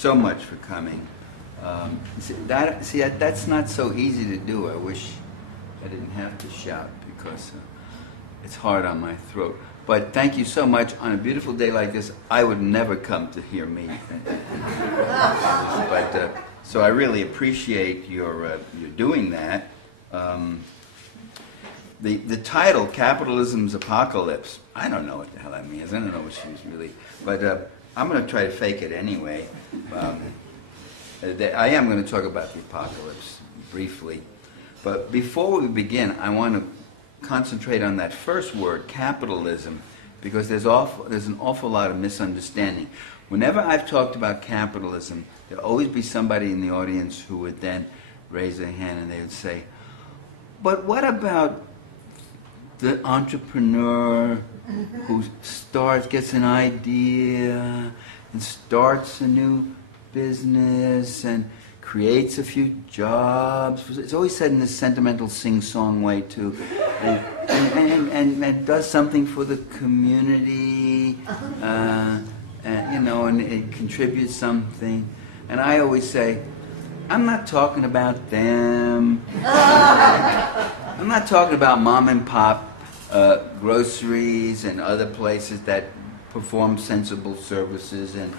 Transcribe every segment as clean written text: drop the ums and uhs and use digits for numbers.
So much for coming. That's not so easy to do. I wish I didn't have to shout because it's hard on my throat. But thank you so much. On a beautiful day like this, I would never come to hear me. So I really appreciate your doing that. The title, Capitalism's Apocalypse, I don't know what the hell that means. I don't know what she was really... But I'm going to try to fake it anyway. I am going to talk about the apocalypse briefly. But before we begin, I want to concentrate on that first word, capitalism, because there's an awful lot of misunderstanding. Whenever I've talked about capitalism, there'll always be somebody in the audience who would then raise their hand and they would say, but what about the entrepreneur who gets an idea and starts a new business and creates a few jobs? It's always said in this sentimental sing-song way too, and does something for the community, and it contributes something. And I always say, I'm not talking about them. I'm not talking about mom and pop groceries and other places that perform sensible services and,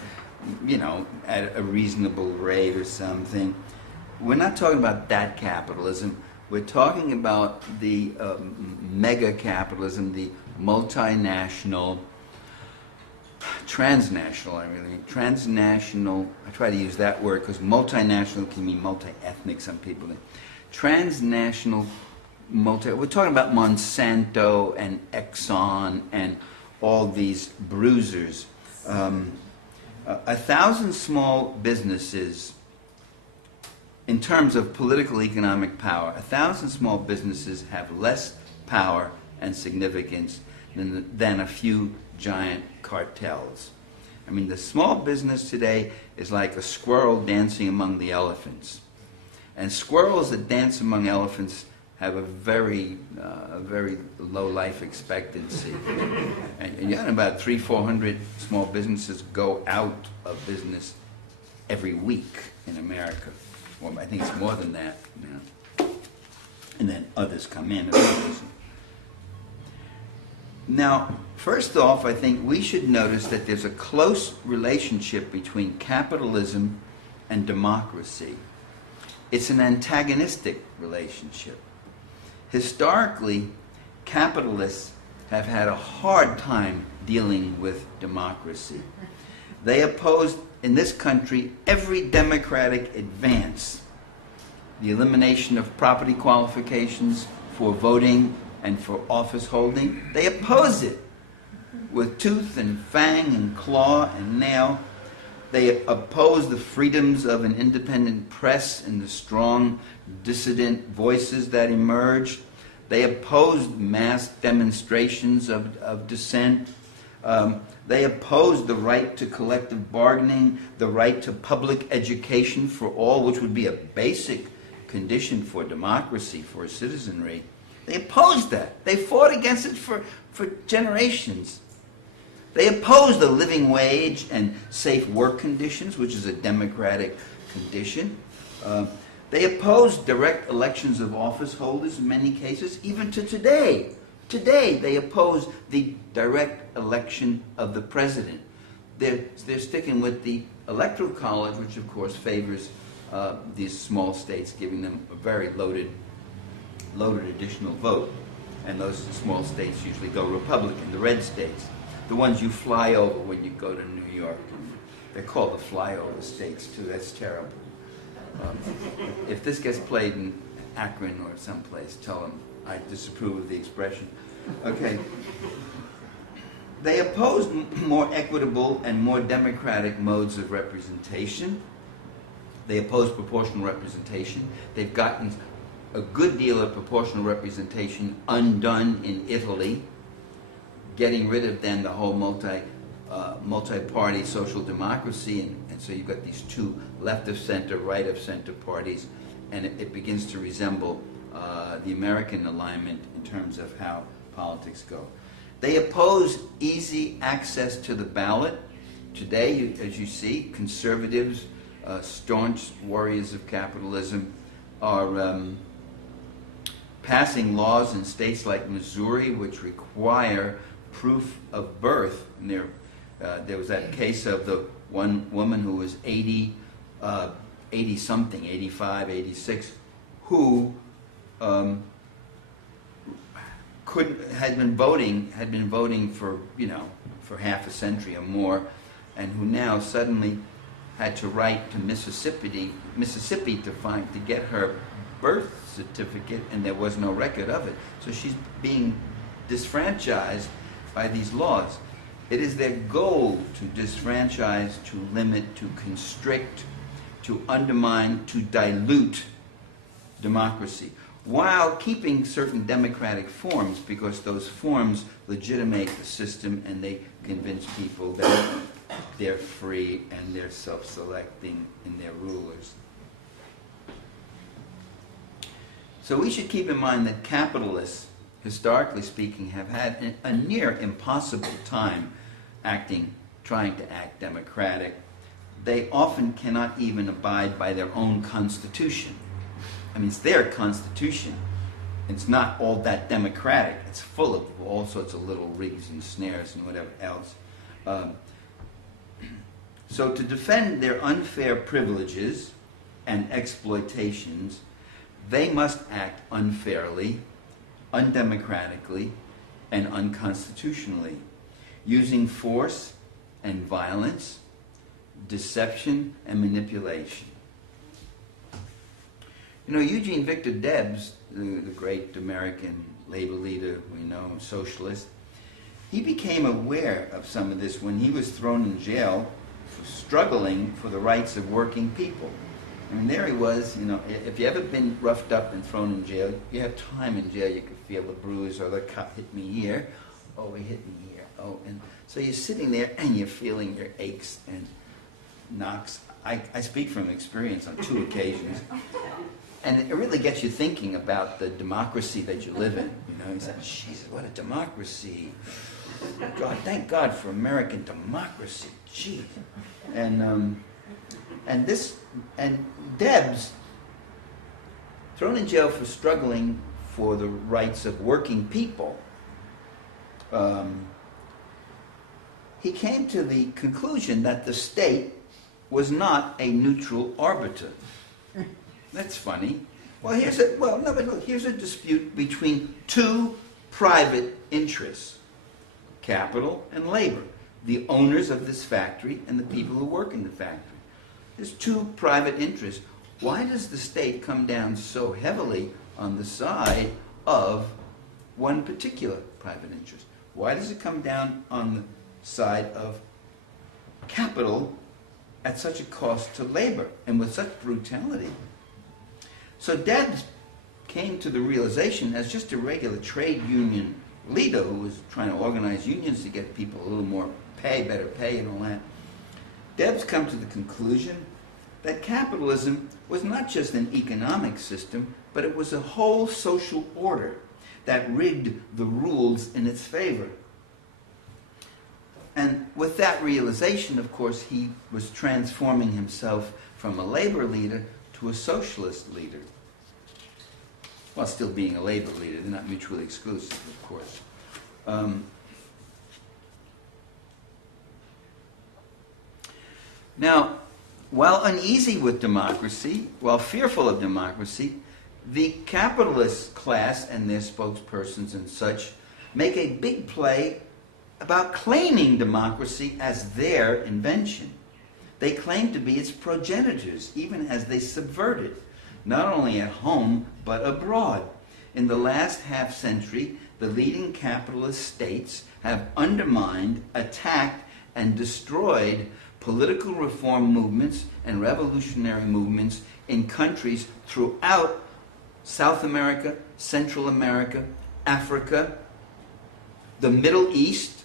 at a reasonable rate or something. We're not talking about that capitalism. We're talking about the mega capitalism, the multinational, transnational, I try to use that word because multinational can mean multi-ethnic, some people think. Transnational, we're talking about Monsanto and Exxon and all these bruisers. 1,000 small businesses, in terms of political economic power, 1,000 small businesses have less power and significance than a few giant cartels. I mean, the small business today is like a squirrel dancing among the elephants. And squirrels that dance among elephants have a very low life expectancy. And about 300-400 small businesses go out of business every week in America. Well, I think it's more than that. And then others come in. Now, first off, I think we should notice that there's a close relationship between capitalism and democracy. It's an antagonistic relationship. Historically, capitalists have had a hard time dealing with democracy. They opposed, in this country, every democratic advance. The elimination of property qualifications for voting and for office holding, they oppose it with tooth and fang and claw and nail. They oppose the freedoms of an independent press and the strong dissident voices that emerged. They opposed mass demonstrations of dissent. They opposed the right to collective bargaining, the right to public education for all, which would be a basic condition for democracy, for citizenry. They opposed that. They fought against it for generations. They opposed the living wage and safe work conditions, which is a democratic condition. They opposed direct elections of office holders in many cases, even to today. Today, they oppose the direct election of the president. They're sticking with the electoral college, which of course favors these small states, giving them a very loaded additional vote. And those small states usually go Republican, the red states. The ones you fly over when you go to New York. They're called the flyover states, too. That's terrible. If this gets played in Akron or someplace, tell them I disapprove of the expression. Okay. They opposed more equitable and more democratic modes of representation. They opposed proportional representation. They've gotten a good deal of proportional representation undone in Italy, getting rid of then the whole multi-party social democracy, and so you've got these two left of center, right of center parties, and it begins to resemble the American alignment in terms of how politics go. They oppose easy access to the ballot. today, as you see, conservatives, staunch warriors of capitalism, are passing laws in states like Missouri which require proof of birth. And there was that case of the one woman who was 80-something, 85, 86, who had been voting for half a century or more, and who now suddenly had to write to Mississippi to get her birth certificate, and there was no record of it. So she's being disfranchised by these laws. It is their goal to disfranchise, to limit, to constrict, to undermine, to dilute democracy, while keeping certain democratic forms, because those forms legitimate the system and they convince people that they're free and they're self-selecting in their rulers. So we should keep in mind that capitalists, historically speaking, have had a near impossible time trying to act democratic. They often cannot even abide by their own constitution. I mean, it's their constitution. It's not all that democratic. It's full of all sorts of little rigs and snares and whatever else. So to defend their unfair privileges and exploitations, they must act unfairly, undemocratically, and unconstitutionally, using force and violence, deception and manipulation. Eugene Victor Debs, the great American labor leader we know, socialist, he became aware of some of this when he was thrown in jail for struggling for the rights of working people. I mean, there he was, if you ever been roughed up and thrown in jail, you have time in jail, you could feel the bruise, or the cut hit me here, oh, he hit me here, oh, and so you're sitting there and you're feeling your aches and knocks. I speak from experience on 2 occasions. And it really gets you thinking about the democracy that you live in. You say, Jesus, what a democracy. God, thank God for American democracy. Gee. And Debs, thrown in jail for struggling for the rights of working people, he came to the conclusion that the state was not a neutral arbiter. That's funny. Well, here's a dispute between 2 private interests, capital and labor, the owners of this factory and the people who work in the factory. There's 2 private interests. Why does the state come down so heavily on the side of one particular private interest? Why does it come down on the side of capital at such a cost to labor and with such brutality? So Debs came to the realization, as just a regular trade union leader who was trying to organize unions to get people a little more pay, better pay and all that, Debs come to the conclusion that capitalism was not just an economic system, but it was a whole social order that rigged the rules in its favor. And with that realization, of course, he was transforming himself from a labor leader to a socialist leader, while still being a labor leader. They're not mutually exclusive, of course. Now, while uneasy with democracy, while fearful of democracy, the capitalist class and their spokespersons and such make a big play about claiming democracy as their invention. They claim to be its progenitors, even as they subvert it, not only at home, but abroad. In the last half-century, the leading capitalist states have undermined, attacked, and destroyed political reform movements and revolutionary movements in countries throughout South America, Central America, Africa, the Middle East.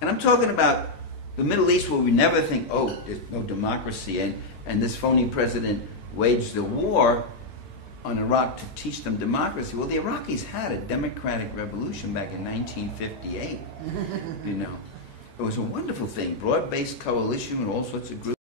And I'm talking about the Middle East, where we never think, oh, there's no democracy, and this phony president waged a war on Iraq to teach them democracy. Well, the Iraqis had a democratic revolution back in 1958, It was a wonderful thing, broad-based coalition with all sorts of groups.